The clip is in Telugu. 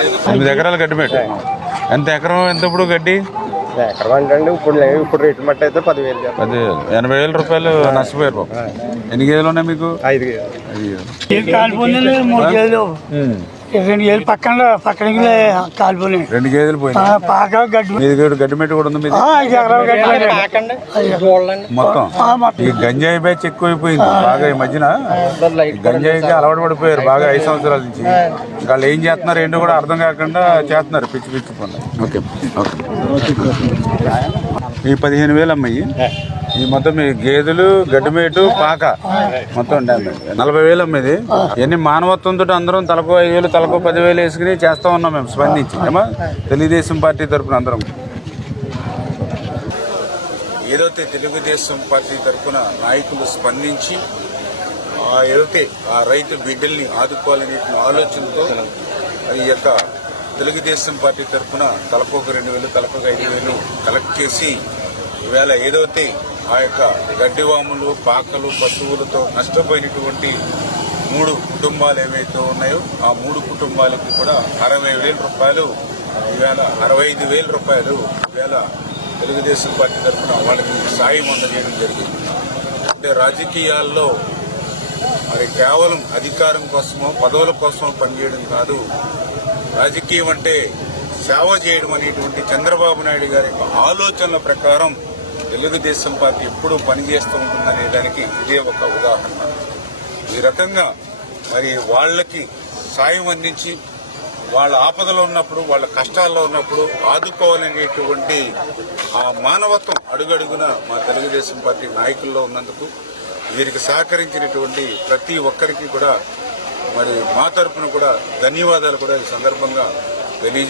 8 ఎకరాలు గడ్డి పెట్టు. ఎంత ఎకరం ఎంత ఇప్పుడు గడ్డి? ఎకరం అంటే ఇప్పుడు రేటు మట్టి అయితే 10,000. 80,000 రూపాయలు నష్టపోయారు. ఎన్ని గేదెలు ఉన్నాయి మీకు? 5 గేదెలు. 3 గేదెలు 2 గేదెలు పక్కన కాలిపోయినాయి. 2 గేదెలు పోయినాయి. గడ్డి మెట్టు కూడా ఉంది మొత్తం. ఈ గంజాయి బ్యాచ్ ఎక్కువైపోయింది బాగా ఈ మధ్యన. గంజాయికి అలవాటు పడిపోయారు బాగా 5 సంవత్సరాల నుంచి. వాళ్ళు ఏం చేస్తున్నారు ఏంటో కూడా అర్థం కాకుండా చేస్తున్నారు పిచ్చి పిచ్చి పనులు. ఓకే ఈ 15,000 అమ్మాయి. ఈ మొత్తం మీ గేదెలు గడ్డిమేటు పాక మొత్తం 40,000 అమ్మేది. ఇవన్నీ మానవత్వంతో అందరం తలకు 5,000 తలకు 10,000 వేసుకుని చేస్తా ఉన్నాం మేము స్పందించి. ఏమో తెలుగుదేశం పార్టీ తరఫున అందరం ఏదైతే తెలుగుదేశం పార్టీ తరఫున నాయకులు స్పందించి ఏదైతే ఆ రైతు బిడ్డల్ని ఆదుకోవాలనే ఆలోచనతో ఈ యొక్క తెలుగుదేశం పార్టీ తరఫున తలకొక 2,000 తలకొక 5,000 కలెక్ట్ చేసి ఈవేళ ఏదైతే ఆ యొక్క గడ్డివాములు పాకలు పశువులతో నష్టపోయినటువంటి 3 కుటుంబాలు ఏవైతే ఉన్నాయో ఆ 3 కుటుంబాలకు కూడా 60,000 రూపాయలు ఈవేళ 65,000 రూపాయలు ఈవేళ తెలుగుదేశం పార్టీ తరఫున వాళ్ళకి సాయం అందజేయడం జరిగింది. అంటే రాజకీయాల్లో మరి కేవలం అధికారం కోసమో పదవుల కోసమో పనిచేయడం కాదు, రాజకీయం అంటే సేవ చేయడం అనేటువంటి చంద్రబాబు నాయుడు గారి యొక్క ఆలోచనల ప్రకారం తెలుగుదేశం పార్టీ ఎప్పుడూ పనిచేస్తూ ఉంటుందనే దానికి ఇదే ఒక ఉదాహరణ. ఈ రకంగా మరి వాళ్ళకి సాయం అందించి వాళ్ళ ఆపదలో ఉన్నప్పుడు వాళ్ళ కష్టాల్లో ఉన్నప్పుడు ఆదుకోవాలనేటువంటి ఆ మానవత్వం అడుగడుగున మా తెలుగుదేశం పార్టీ నాయకుల్లో ఉన్నందుకు వీరికి సహకరించినటువంటి ప్రతి ఒక్కరికి కూడా మరి మా తరఫున కూడా ధన్యవాదాలు కూడా ఈ సందర్భంగా తెలియజేస్తున్నాను.